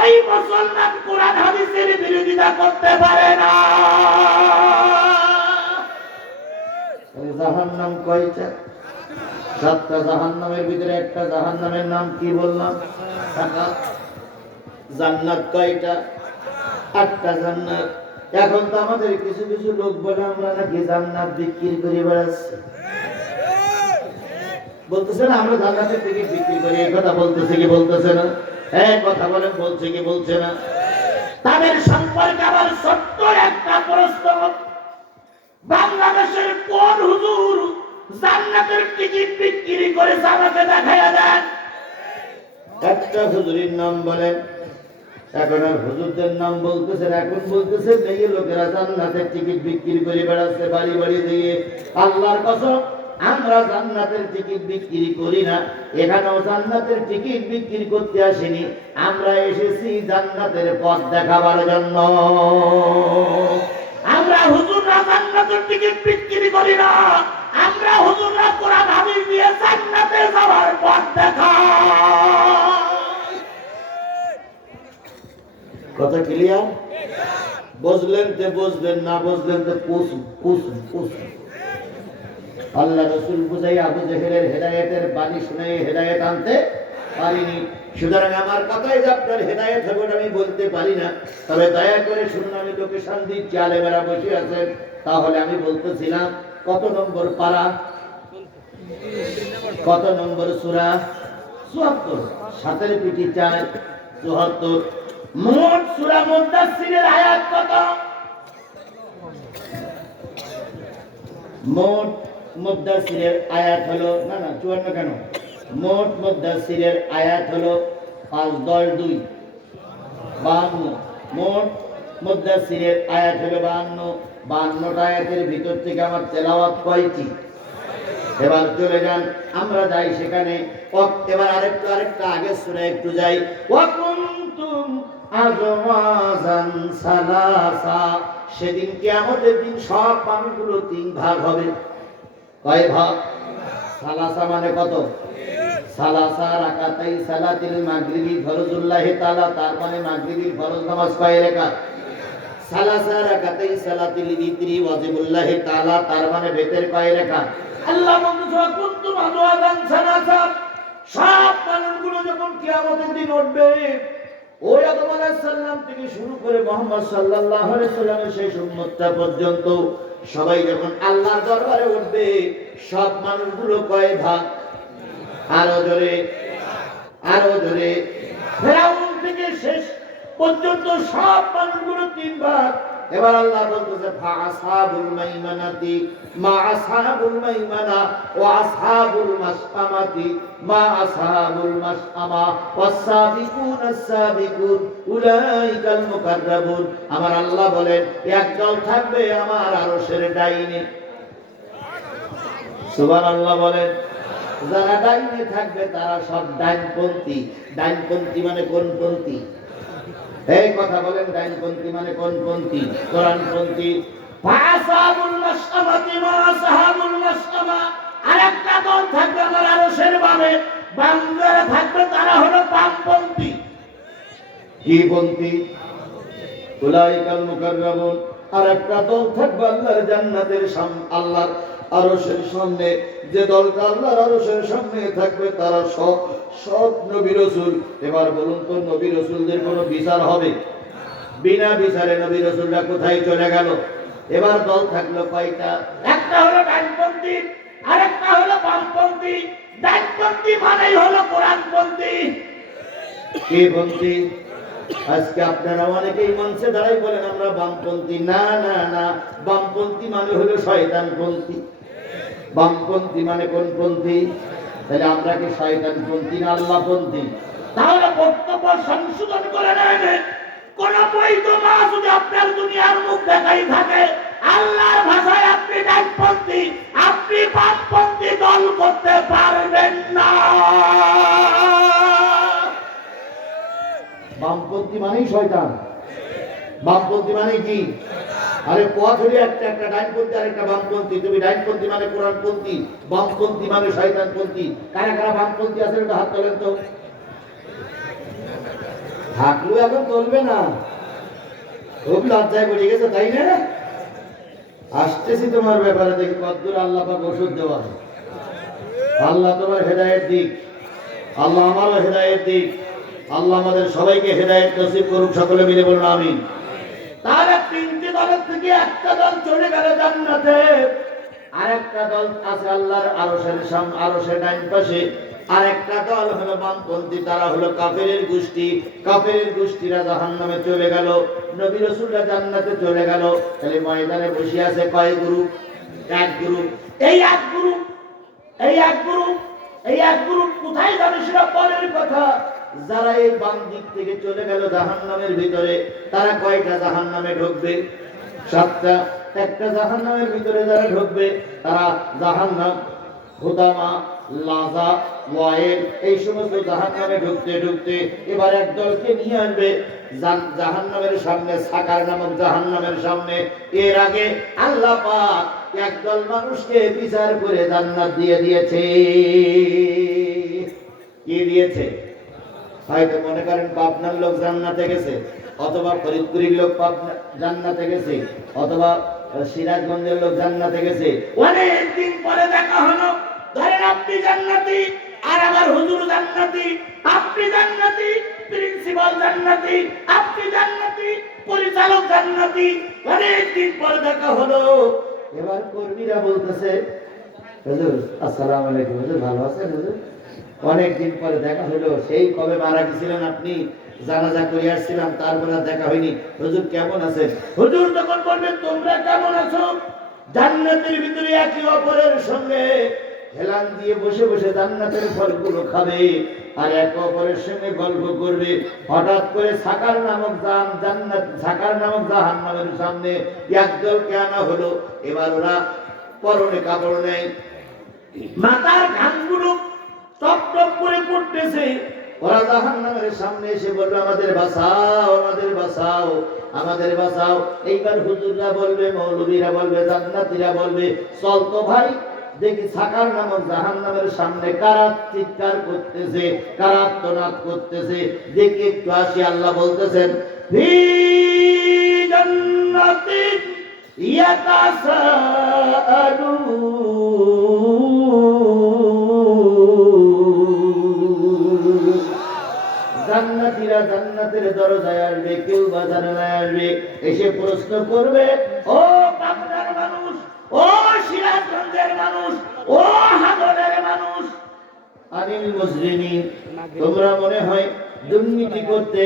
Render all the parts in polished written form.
ওই মুসলমান কোরআন হাদিসের বিরোধিতা করতে পারে না। জাহান্নাম কয়টা? 7টা জাহান্নামের ভিতরে একটা জাহান্নামের নাম কি বললাম? জান্নাত কয়টা? 8টা জান্নাত। এখন তো আমাদের কিছু কিছু লোক বলে আমরা নাকি জান্নাত বিক্রি করে বেড়াচ্ছি। বলতেছে না আমরা জান্নাতের টিকিট বিক্রি করি, এই কথা বলতেছে কি বলতেছে না? হ্যাঁ কথা বলেন, বলছে কি বলছে না? তাদের সম্পর্কে আবার ছোট্ট একটা প্রশ্ন, বাংলাদেশের কোন হুজুর জান্নাতের টিকিট বিক্রি করে জান্নাতে দেখায়া দেন? একটা হুজুরের নাম বলেন। এখন আর হুজুরদের নাম বলতেছেন, এখন বলতেছেন এই লোকেরা জান্নাতের টিকিট বিক্রি করে বেড়াচ্ছে বাড়ি বাড়ি দিয়ে। আল্লাহর কসম আমরা জান্নাতের টিকিট বিক্রি করি না, এখানেও জান্নাতের টিকিট বিক্রি করতে আসিনি, আমরা এসেছি জান্নাতের পথ দেখাবার জন্য। আমরা হুজুররা জান্নাতের টিকিট বিক্রি করি না, আমরা হুজুররা কোরআন হাদিস দিয়ে জান্নাতে যাওয়ার পথ দেখাই। কথা ক্লিয়ার? বুঝলেন তো বুঝলেন, না বুঝলেন তো পুষুন। আল্লাহ রাসূল বুঝাই আবু জেহেলের হেদায়েতের বাণী শুনে হেদায়েত আনতে পারিনি। সুতরাং আমার কথাই যে আপনার হেদায়েত হবে আমি বলতে পারি না, তবে দয়া করে শুনুন, আমি লোকেশন দিচ্ছি, আলেমেরা বসে আছেন। তাহলে আমি বলতেছিলাম কত নম্বর পারা, কত নম্বর সূরা? ৭৪। ৭-এর পিঠে ৪, ৭৪। মোট সূরা মুদাসসিরের আয়াত কত? মোট মুদাসসিরের আয়াত হলো না ৫৪ কেন? মোট মুদাসসিরের আয়াত হলো ৫ ১০ ২ ৫২। মোট মুদাসসিরের আয়াত হলো ৫২। ৫২টা আয়াতের ভিতর থেকে আমার তেলাওয়াত কয়টি? এবার চলে যান, আমরা যাই সেখানে। এবার আরেকটা আগে সূরা একটু যাই। ওয়া কুনতুম আজওয়াজান সালাসা। সেদিন কিয়ামতের দিন সব মানুষগুলো 3 ভাগ হবে। কয় ভাগ? সালাসা মানে কত? সালাসা রাকাতাই সালাতিল মাগরিবি ফরজুল্লাহি তাআলা, তার মানে মাগরিবির ফরজ নামাজ কয় রাকাত? সালাসা রাকাতাই সালাতিল বিতরি ওয়াজিবুল্লাহি তাআলা, তার মানে বেতের কয় রাকাত? আল্লাহ বলতেছে কুনতুম আজওয়াজান সালাসা। সব মানুষগুলো যখন কিয়ামতের দিন উঠবে, ওই আদম আলাইহিস সালাম থেকে শুরু করে মুহাম্মদ সাল্লাল্লাহু আলাইহি সাল্লামের শেষ উম্মতটা পর্যন্ত সবাই যখন আল্লাহর দরবারে উঠবে, সব মানুষগুলো কয় ভাগ? আরো জোরে, আরো জোরে। ফেরাউন থেকে শেষ পর্যন্ত সব মানুষগুলো 3 ভাগ। এবার আল্লাহ বলতেছে ফাআসহাবুল মাইমানাতি মা আসহাবুল মাইমানা ওয়া আসহাবুল মাশআমাতি মা আসহাবুল মাশআমা ওয়াস-সাবিকুনাস সাবিকুন উলাইকাল মুকাররাবুন। আমার আল্লাহ বলেন একদল থাকবে আমার আরশের ডাইনে। সুবহানাল্লাহ বলেন। যারা ডাইনে থাকবে তারা সব ডাইনপন্থী। ডাইনপন্থী মানে কোন পন্থী? এই কথা বলেন, ডাইনপন্থী মানে কোন পন্থী? কোরআনপন্থী। ফাসাবুল মাশআমাতি মা আসহাবুল মাশআমা। আরেকটা দল থাকবে আমার আরশের বামে, বামে থাকবে তারা হলো বামপন্থী। কি পন্থী? উলাইকাল মুকাররাবুন। আরেকটা দল থাকবে আল্লাহর জান্নাতের সামনে, আল্লাহর আরশের সামনে। যে দলটা আল্লাহর আরশের সামনে থাকবে তারা সব নবী রাসূল। এবার বলুন তো নবী রাসূলদের কোনো বিচার হবে? বিনা বিচারে নবী রাসূলরা কোথায় চলে গেল? এবার দল থাকলো কয়টা? একটা হলো ডানপন্থী, আরেকটা হলো বামপন্থী। ডানপন্থী মানেই হলো কোরআনপন্থী। কি পন্থী? আজকে আপনারা অনেকেই মঞ্চে দাঁড়াই বলেন আমরা বামপন্থী। না না না, বামপন্থী মানে হলো শয়তানপন্থী। বামপন্থী মানে কোন পন্থী? তাহলে আমরা কি শয়তানপন্থী না আল্লাহপন্থী? তাহলে বক্তব্য সংশোধন করে নেন। কোন বৈধ মা যদি আপনার দুনিয়ার মুখ দেখাই থাকে, আল্লাহর ভাষায় আপনি ডানপন্থী, আপনি বামপন্থী দল করতে পারবেন না। বামপন্থী মানেই শয়তান। বামপন্থী মানে কি? আরে পথ হলো একটা, একটা ডাইনপন্থী আর একটা বামপন্থী। তুমি ডাইনপন্থী মানে কোরআনপন্থী, বামপন্থী মানে শয়তানপন্থী। কারা কারা বামপন্থী আছেন একটু হাত তোলেন তো। থাকলেও এখন চলবে না, খুব লজ্জায় পড়ে গেছে তাই না? আসতেছি তোমার ব্যাপারে, দেখি কতদূর আল্লাহ পাক ওষুধ দেওয়া। আল্লাহ তোমার হেদায়েত দিক, আল্লাহ আমারও হেদায়েত দিক, আল্লাহ আমাদের সবাইকে হেদায়েত নসিব করুক, সকলে মিলে বলুন আমিন। তাহলে তিনটি দলের থেকে একটা দল চলে গেল জান্নাতে, আরেকটা দল আছে আল্লাহর আরশের ডাইন পাশে, আরেকটা দল হলো বামপন্থী, তারা হলো কাফেরের গোষ্ঠী। কাফেরের গোষ্ঠীরা জাহান্নামে চলে গেল, নবী রাসূলরা জান্নাতে চলে গেল। তাহলে ময়দানে বসে আছে কয় গ্রুপ? এক গ্রুপ। এই এক গ্রুপ, এই এক গ্রুপ, এই এক গ্রুপ কোথায় যাবে সেটা পরের কথা। যারা এই বাম দিক থেকে চলে গেল জাহান্নামের ভিতরে, তারা কয়টা জাহান্নামে ঢুকবে? 7টা। একটা জাহান্নামের ভিতরে যারা ঢুকবে তারা জাহান্নাম, হুদামা, লাজা, ওয়াইল, এই সমস্ত জাহান্নামে ঢুকতে ঢুকতে এবার একদলকে নিয়ে আসবে জাহান্নামের সামনে, সাকার নামক জাহান্নামের সামনে। এর আগে আল্লাহ পাক একদল মানুষকে বিচার করে জান্নাত দিয়ে দিয়েছে। কি দিয়েছে? হয়তো মনে করেন পাবনার লোক জান্নাতে গেছে, অথবা ফরিদপুরের লোক জান্নাতে গেছে, অথবা সিরাজগঞ্জের লোক জান্নাতে গেছে। অনেকদিন পরে দেখা হলো, ধরেন আপনি জান্নাতি আর আমার হুজুর জান্নাতি, আপনি জান্নাতি, প্রিন্সিপাল জান্নাতি, আপনি জান্নাতি, পরিচালক জান্নাতি। অনেকদিন পরে দেখা হলো, এবার কর্মীরা বলতেছে, হুজুর আসসালামু আলাইকুম, হুজুর ভালো আছেন? হুজুর অনেকদিন পরে দেখা হলো, সেই কবে মারা গেছিলেন আপনি, জানাজা করে আসছিলাম, তারপরে দেখা হয়নি। হুজুর কেমন আছেন? হুজুর তখন বলবেন তোমরা কেমন আছো? জান্নাতের ভিতরে একে অপরের সঙ্গে হেলান দিয়ে বসে বসে জান্নাতের ফলগুলো খাবে আর একে অপরের সঙ্গে গল্প করবে। হঠাৎ করে সাকার নামক জাহান্নামের সামনে একদলকে আনা হলো। এবার ওরা পরনে কাপড় নেয়, মাথার ঘামগুলো টপ টপ করে পড়তেছে। ওরা জাহান্নামের সামনে এসে বলবে আমাদের বাঁচাও, আমাদের বাঁচাও, আমাদের বাঁচাও। এইবার হুজুররা বলবে, মৌলবীরা বলবে, জান্নাতীরা বলবে, চল তো ভাই দেখি সাকার নামক জাহান্নামের সামনে কারা চিৎকার করতেছে, কারা আর্তনাদ করতেছে, দেখি একটু আসি। আল্লাহ বলতেছেন ফি জান্নাতিন ইয়াতাসাআলুন। জান্নাতীরা জান্নাতের দরজায় আসবে, কেউ বা জানালায় আসবে, এসে প্রশ্ন করবে, ও পাবনার মানুষ, ও সিরাজগঞ্জের মানুষ, ও হাদরের মানুষ, আনিল মুজরিমিন, তোমরা মনে হয় দুর্নীতি করতে,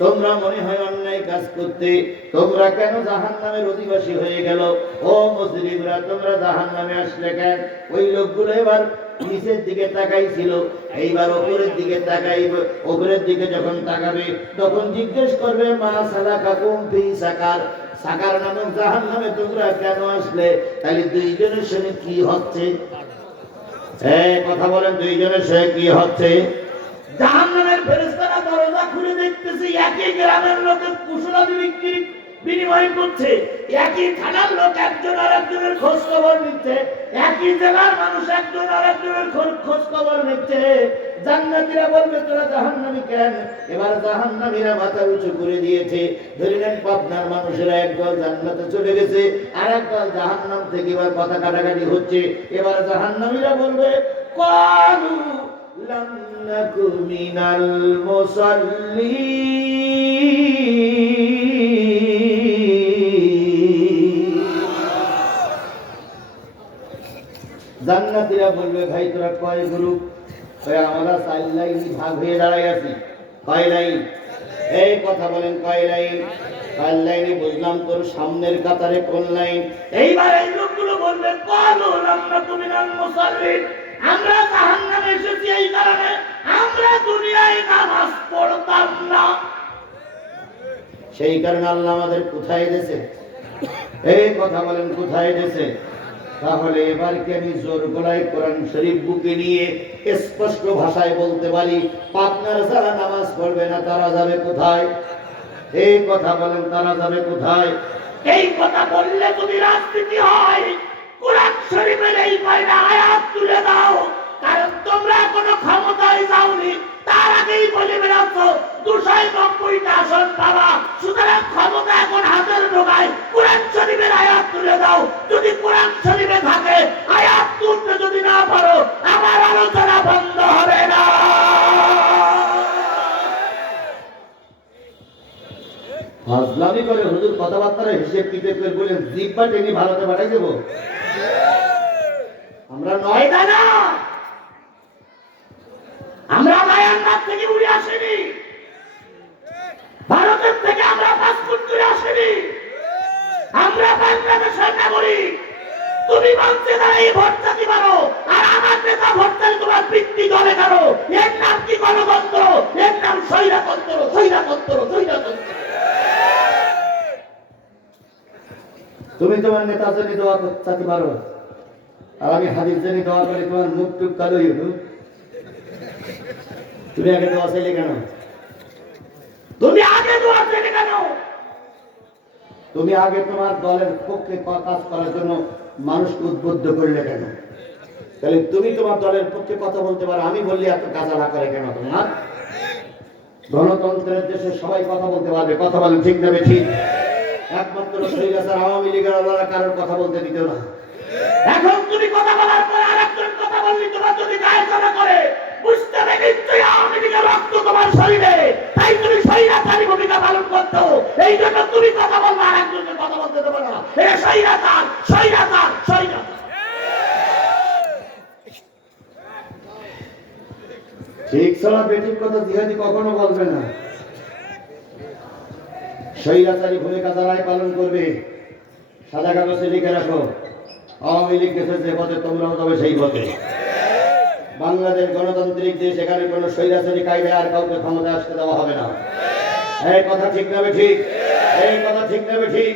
তোমরা মনে হয় অন্যায় কাজ করতে, তোমরা কেন জাহান্নামের অধিবাসী হয়ে গেল? ও মুজরিমরা, তোমরা জাহান্নামে আসলে কেন? ওই লোকগুলো এবার নিচের দিকে তাকাইছিল, এইবার উপরের দিকে তাকাইবে। উপরের দিকে যখন তাকাবে তখন জিজ্ঞেস করবে মা সালাকাকুম ফি সাকার, সাকার নামক জাহান্নামে তোমরা কেন আসলে? তাহলে দুইজনের সঙ্গে কি হচ্ছে? কথা বলেন, দুইজনের সঙ্গে কি হচ্ছে? জাহান্নামের ফেরেশতারা দরজা খুলে দেখতেছে একই গ্রামের লোকের কুশলাদি বিনিময় করছে, একই থানার লোক একজন আরেকজনের খোঁজ খবর নিচ্ছে, একই জেলার মানুষ একজন আরেকজনের খোঁজ খবর নিচ্ছে। জান্নাতীরা বলবে তোরা জাহান্নামী কেন? এবার জাহান্নামীরা মাথা উঁচু করে দিয়েছে। ধরিলেন পাবনার মানুষেরা একদল জান্নাতে চলে গেছে, আর একদল জাহান্নাম থেকে এবার কথা কাটাকাটি হচ্ছে। এবার জাহান্নামীরা বলবে ক্বালু লাম নাকু মিনাল মুসাল্লিন। জান্নাতীরা বলবে ভাই তোরা কয় গ্রুপ? আমরা 4 লাইন ভাগ হয়ে দাঁড়াই আছি। কয় লাইন? এই কথা বলেন কয় লাইন? 4 লাইনে বুঝলাম, তোর সামনের কাতারে কোন লাইন? এইবার এই লোকগুলো বলবে ক্বালু লাম নাকু মিনাল মুসাল্লিন, আমরা জাহান্নামে এসেছি এই কারণে আমরা দুনিয়ায় নামাজ পড়তাম না, সেই কারণে আল্লাহ আমাদের কোথায় দিয়েছে? এই কথা বলেন কোথায় দিয়েছে? তাহলে এবার কি আমি জোর গলায় কোরআন শরীফ বুকে নিয়ে স্পষ্ট ভাষায় বলতে পারি পাবনার যারা নামাজ পড়বে না তারা যাবে কোথায়? এই কথা বলেন, তারা যাবে কোথায়? এই কথা বললে যদি রাজনীতি হয়, কোরআন শরীফের এই কয়টা আয়াত তুলে দাও, কারণ তোমরা কোনো ক্ষমতায় যাওনি, তার আগেই বলে বেড়াচ্ছ 290টা আসন পাবা। সুতরাং ক্ষমতা এখন হাতের ঢোকায়, কোরআন শরীফের আয়াত তুলে দাও। যদি কোরআন শরীফে থাকে, আয়াত তুলতে যদি না পারো, আমার আলোচনা বন্ধ হবে না। ফাজলামি করে হুজুর কথাবার্তার হিসেব কিতাব করে বলেন জিব্বা টেনে ভারতে পাঠাই দেব। আমরা নয় দানা, আমরা মায়ানমার থেকে উড়ে আসিনি, ভারতের থেকে আমরা পাসপোর্ট করে আসিনি, আমরা বাংলাদেশের নাগরিক। তুমি মঞ্চে দাঁড়িয়ে ভোট চাইতে পারো, আর আমার নেতা ভোট চাই তোমার বৃত্তি দলে করো। এর নাম কি গণতন্ত্র? এর নাম স্বৈরতন্ত্র, স্বৈরতন্ত্র, স্বৈরতন্ত্র। তুমি তোমার নেতা জন্য দোয়া চাইতে পারো, আর আমি হাদিস জন্য দোয়া করি তোমার মুখ টুক কালো হইব। তুমি আগে দোয়া চাইলে কেন? তুমি আগে দোয়া চাইলে কেন? তুমি আগে তোমার দলের পক্ষে কাজ করার জন্য মানুষকে উদ্বুদ্ধ করলে কেন? তাহলে তুমি তোমার দলের পক্ষে কথা বলতে পারো, আমি বললি এত কাজা না করে কেন? তোমার গণতন্ত্রের দেশে সবাই কথা বলতে পারবে, কথা বলেন ঠিক না ঠিক? একমাত্র স্বৈরাচার আওয়ামী লীগের আলাদা কারোর কথা বলতে দিত না। এখন তুমি কথা বলার পর আরেকজন কথা বললি, তোমার যদি গায়ে জ্বালা করে, বুঝতে হবে নিশ্চয়ই আওয়ামী লীগের রক্ত তোমার শরীরে, তাই তুমি স্বৈরাচারী ভূমিকা পালন করছো। এই জন্য তুমি কথা বলবে, আর একজনকে কথা বলতে দেবে না। এটা স্বৈরাচার, স্বৈরাচার, স্বৈরাচার। ঠিক ছাড়া বেঠিক কথা জিহাদি কখনো বলবে না। স্বৈরাচারী ভূমিকা যারাই পালন করবে, সাদা কাগজে লিখে রাখো, আওয়ামী লীগ গেছে যে পথে, তোমরাও যাবে সেই পথে। বাংলাদেশ গণতান্ত্রিক দেশ, এখানে কোনো স্বৈরাচারী কায়দায় আর কাউকে ক্ষমতায় আসতে দেওয়া হবে না। এই কথা ঠিক না ঠিক? এই কথা ঠিক না ঠিক?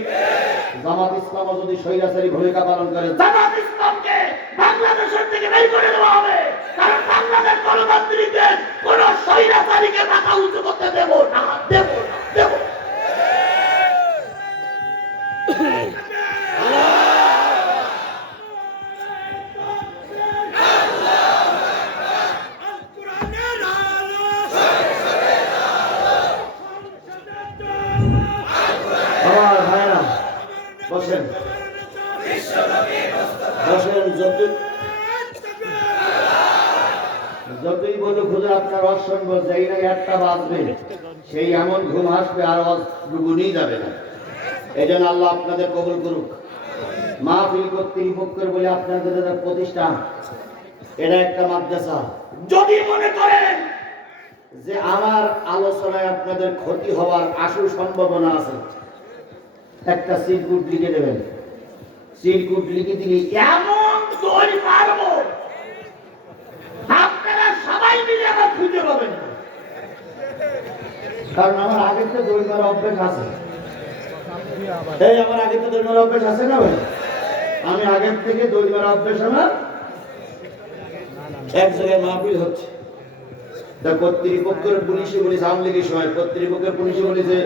জামাত ইসলামও যদি স্বৈরাচারী ভূমিকা পালন করে, জামাত ইসলামকে বাংলাদেশের থেকে বের করে দেওয়া হবে। কারণ বাংলাদেশ গণতান্ত্রিক দেশ, কোন স্বৈরাচারীকে মাথা উঁচু করতে দেব না, দেব না, দেব না। বসেন বসেন, যতই বলুক হুজুর আপনার অসম্ভ, যেই না একটা বাজবে সেই এমন ঘুম আসবে আর গুনই যাবে না। এই জন্য আল্লাহ আপনাদের কবুল করুক। মাহফিল কর্তৃপক্ষের বলে আপনাদের প্রতিষ্ঠান, এটা একটা মাদ্রাসা। যদি মনে করেন যে আমার আলোচনায় আপনাদের ক্ষতি হওয়ার আশু সম্ভাবনা আছে, একটা সিলকুট লিখে দেবেন। সিলকুট লিখে দিলে এমন দই মারবো আপনারা সবাই মিলে আমার খুঁজে পাবেন না। কারণ আমার আগে তো দই মারা অভ্যেস আছে। এই আমার আগে তো দই মারা অভ্যেস আছে না ভাই? আমি আগের থেকে দই মারা অভ্যেস আমার। এক জায়গায় মাহফিল হচ্ছে, কর্তৃপক্ষের পুলিশে বলেছে, আওয়ামী লীগের সময় কর্তৃপক্ষের পুলিশে বলেছে